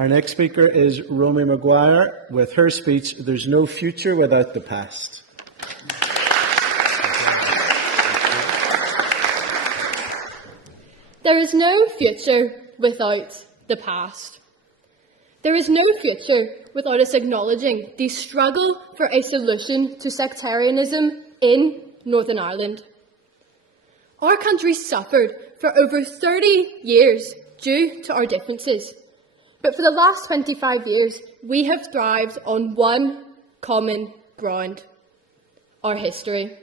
Our next speaker is Romy Maguire with her speech, "There's no future without the past." There is no future without the past. There is no future without us acknowledging the struggle for a solution to sectarianism in Northern Ireland. Our country suffered for over 30 years due to our differences, but for the last 25 years we have thrived on one common ground: our history.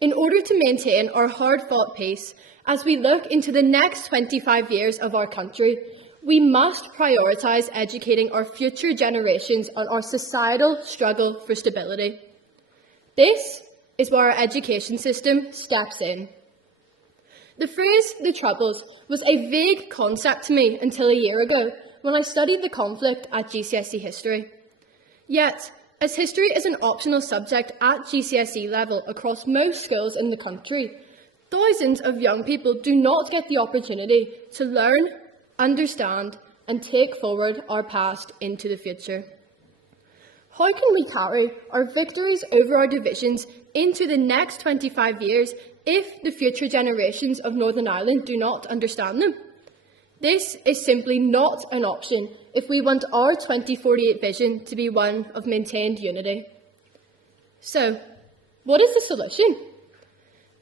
In order to maintain our hard-fought peace, as we look into the next 25 years of our country, we must prioritise educating our future generations on our societal struggle for stability. This is where our education system steps in. The phrase "the Troubles" was a vague concept to me until a year ago when I studied the conflict at GCSE History. Yet, as history is an optional subject at GCSE level across most schools in the country, thousands of young people do not get the opportunity to learn, understand and take forward our past into the future. How can we carry our victories over our divisions into the next 25 years if the future generations of Northern Ireland do not understand them? This is simply not an option if we want our 2048 vision to be one of maintained unity. So, what is the solution?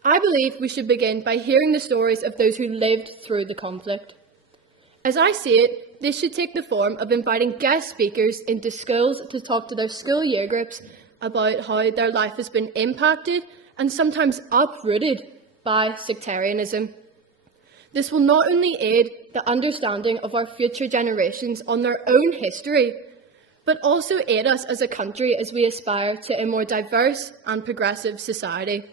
I believe we should begin by hearing the stories of those who lived through the conflict. As I see it, this should take the form of inviting guest speakers into schools to talk to their school year groups about how their life has been impacted and sometimes uprooted by sectarianism. This will not only aid the understanding of our future generations on their own history, but also aid us as a country as we aspire to a more diverse and progressive society.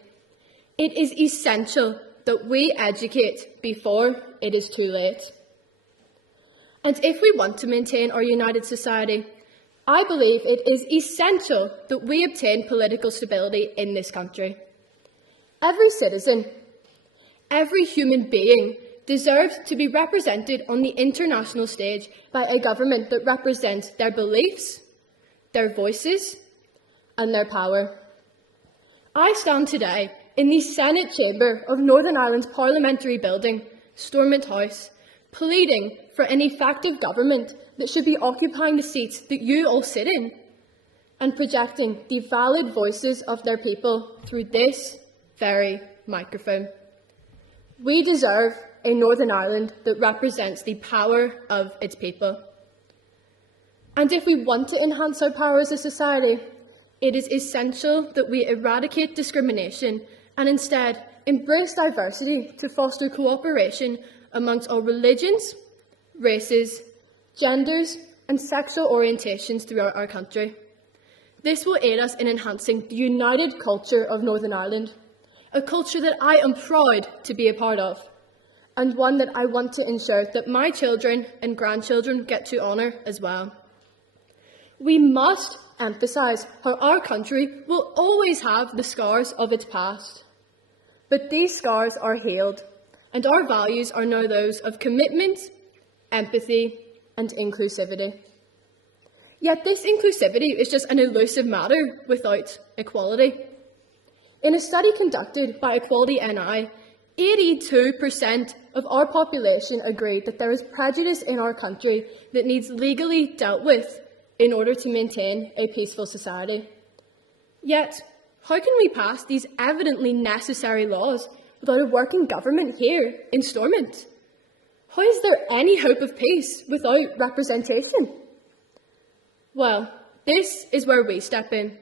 It is essential that we educate before it is too late. And if we want to maintain our united society, I believe it is essential that we obtain political stability in this country. Every citizen, every human being deserves to be represented on the international stage by a government that represents their beliefs, their voices, and their power. I stand today in the Senate chamber of Northern Ireland's parliamentary building, Stormont House, pleading for an effective government that should be occupying the seats that you all sit in and projecting the valid voices of their people through this very microphone. We deserve a Northern Ireland that represents the power of its people. And if we want to enhance our power as a society, it is essential that we eradicate discrimination and instead embrace diversity to foster cooperation amongst all religions, races, genders and sexual orientations throughout our country. This will aid us in enhancing the united culture of Northern Ireland, a culture that I am proud to be a part of, and one that I want to ensure that my children and grandchildren get to honour as well. We must emphasise how our country will always have the scars of its past. But these scars are healed, and our values are now those of commitment, empathy, and inclusivity. Yet this inclusivity is just an elusive matter without equality. In a study conducted by Equality NI, 82% of our population agreed that there is prejudice in our country that needs legally dealt with in order to maintain a peaceful society. Yet, how can we pass these evidently necessary laws without a working government here in Stormont? How is there any hope of peace without representation? Well, this is where we step in.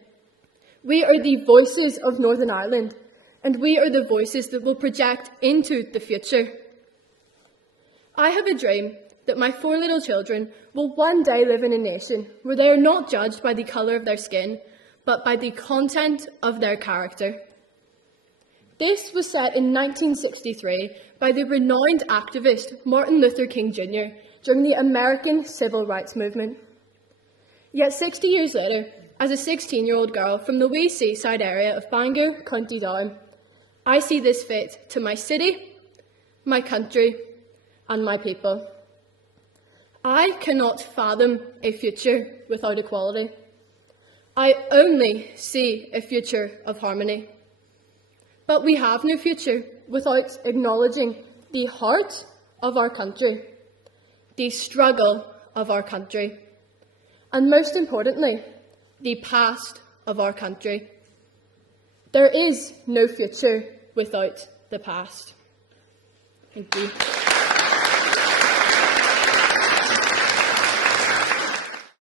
We are the voices of Northern Ireland, and we are the voices that will project into the future. I have a dream that my 4 little children will one day live in a nation where they are not judged by the colour of their skin, but by the content of their character. This was set in 1963 by the renowned activist Martin Luther King Jr. during the American Civil Rights Movement. Yet 60 years later, as a 16-year-old girl from the wee seaside area of Bangor, County Down, I see this fit to my city, my country, and my people. I cannot fathom a future without equality. I only see a future of harmony. But we have no future without acknowledging the heart of our country, the struggle of our country, and most importantly, the past of our country. There is no future without the past. Thank you.